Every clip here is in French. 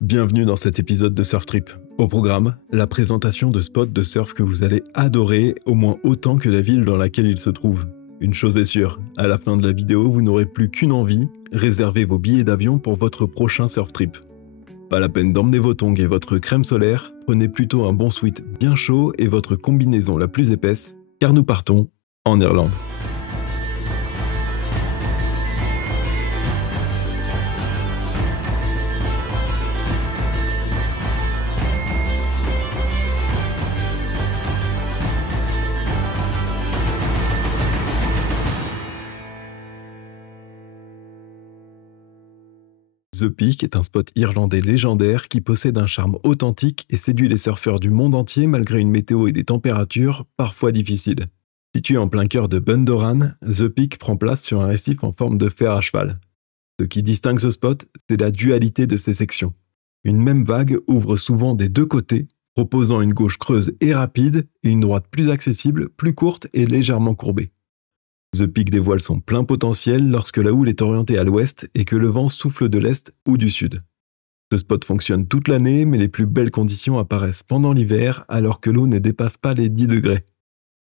Bienvenue dans cet épisode de Surf Trip. Au programme, la présentation de spots de surf que vous allez adorer au moins autant que la ville dans laquelle ils se trouvent. Une chose est sûre, à la fin de la vidéo, vous n'aurez plus qu'une envie, réservez vos billets d'avion pour votre prochain surf trip. Pas la peine d'emmener vos tongs et votre crème solaire, prenez plutôt un bon sweat bien chaud et votre combinaison la plus épaisse, car nous partons en Irlande. The Peak est un spot irlandais légendaire qui possède un charme authentique et séduit les surfeurs du monde entier malgré une météo et des températures parfois difficiles. Situé en plein cœur de Bundoran, The Peak prend place sur un récif en forme de fer à cheval. Ce qui distingue ce spot, c'est la dualité de ses sections. Une même vague ouvre souvent des deux côtés, proposant une gauche creuse et rapide et une droite plus accessible, plus courte et légèrement courbée. The Peak dévoile son plein potentiel lorsque la houle est orientée à l'ouest et que le vent souffle de l'est ou du sud. Ce spot fonctionne toute l'année, mais les plus belles conditions apparaissent pendant l'hiver alors que l'eau ne dépasse pas les 10 degrés.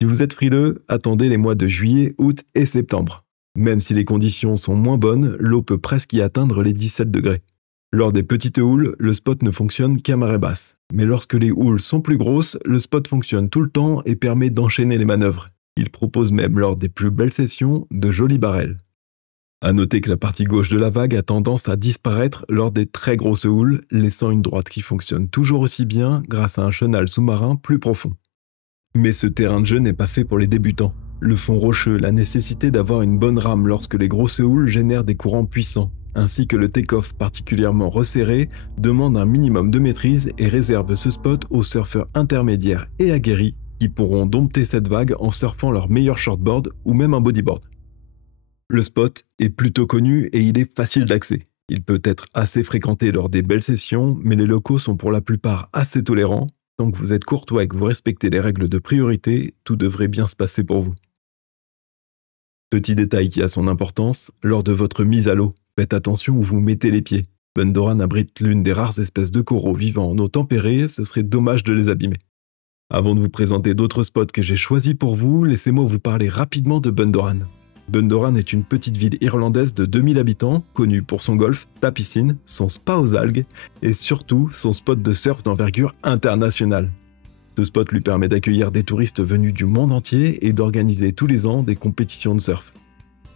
Si vous êtes frileux, attendez les mois de juillet, août et septembre. Même si les conditions sont moins bonnes, l'eau peut presque y atteindre les 17 degrés. Lors des petites houles, le spot ne fonctionne qu'à marée basse. Mais lorsque les houles sont plus grosses, le spot fonctionne tout le temps et permet d'enchaîner les manœuvres. Il propose même lors des plus belles sessions de jolis barrels. A noter que la partie gauche de la vague a tendance à disparaître lors des très grosses houles, laissant une droite qui fonctionne toujours aussi bien grâce à un chenal sous-marin plus profond. Mais ce terrain de jeu n'est pas fait pour les débutants. Le fond rocheux, la nécessité d'avoir une bonne rame lorsque les grosses houles génèrent des courants puissants, ainsi que le take-off particulièrement resserré, demande un minimum de maîtrise et réserve ce spot aux surfeurs intermédiaires et aguerris qui pourront dompter cette vague en surfant leur meilleur shortboard ou même un bodyboard. Le spot est plutôt connu et il est facile d'accès. Il peut être assez fréquenté lors des belles sessions, mais les locaux sont pour la plupart assez tolérants. Tant que vous êtes courtois et que vous respectez les règles de priorité, tout devrait bien se passer pour vous. Petit détail qui a son importance, lors de votre mise à l'eau, faites attention où vous mettez les pieds. Bundoran abrite l'une des rares espèces de coraux vivant en eau tempérée, ce serait dommage de les abîmer. Avant de vous présenter d'autres spots que j'ai choisis pour vous, laissez-moi vous parler rapidement de Bundoran. Bundoran est une petite ville irlandaise de 2000 habitants, connue pour son golf, sa piscine, son spa aux algues et surtout son spot de surf d'envergure internationale. Ce spot lui permet d'accueillir des touristes venus du monde entier et d'organiser tous les ans des compétitions de surf.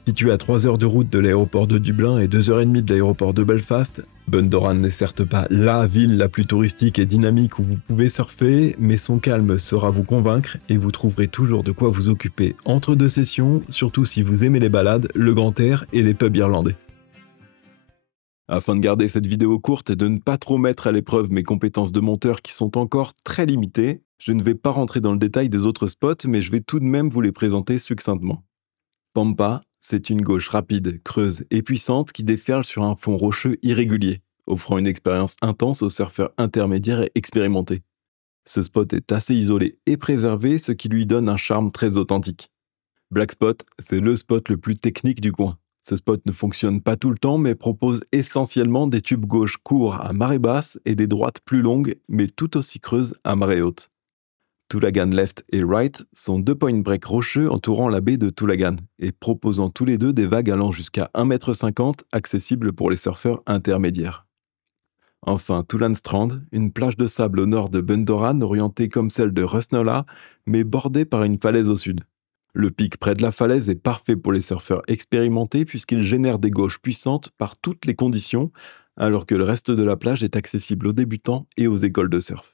Situé à 3 heures de route de l'aéroport de Dublin et 2h30 de l'aéroport de Belfast, Bundoran n'est certes pas la ville la plus touristique et dynamique où vous pouvez surfer, mais son calme saura vous convaincre et vous trouverez toujours de quoi vous occuper entre deux sessions, surtout si vous aimez les balades, le grand air et les pubs irlandais. Afin de garder cette vidéo courte et de ne pas trop mettre à l'épreuve mes compétences de monteur qui sont encore très limitées, je ne vais pas rentrer dans le détail des autres spots, mais je vais tout de même vous les présenter succinctement. Pampa, c'est une gauche rapide, creuse et puissante qui déferle sur un fond rocheux irrégulier, offrant une expérience intense aux surfeurs intermédiaires et expérimentés. Ce spot est assez isolé et préservé, ce qui lui donne un charme très authentique. Black Spot, c'est le spot le plus technique du coin. Ce spot ne fonctionne pas tout le temps, mais propose essentiellement des tubes gauche courts à marée basse et des droites plus longues, mais tout aussi creuses à marée haute. Tulagan Left et Right sont deux point break rocheux entourant la baie de Tulagan et proposant tous les deux des vagues allant jusqu'à 1,50 m accessibles pour les surfeurs intermédiaires. Enfin, Tulan Strand, une plage de sable au nord de Bundoran orientée comme celle de Rusnella, mais bordée par une falaise au sud. Le pic près de la falaise est parfait pour les surfeurs expérimentés puisqu'il génère des gauches puissantes par toutes les conditions, alors que le reste de la plage est accessible aux débutants et aux écoles de surf.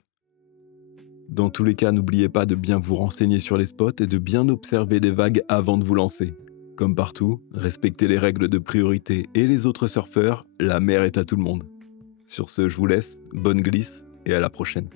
Dans tous les cas, n'oubliez pas de bien vous renseigner sur les spots et de bien observer les vagues avant de vous lancer. Comme partout, respectez les règles de priorité et les autres surfeurs, la mer est à tout le monde. Sur ce, je vous laisse, bonne glisse et à la prochaine.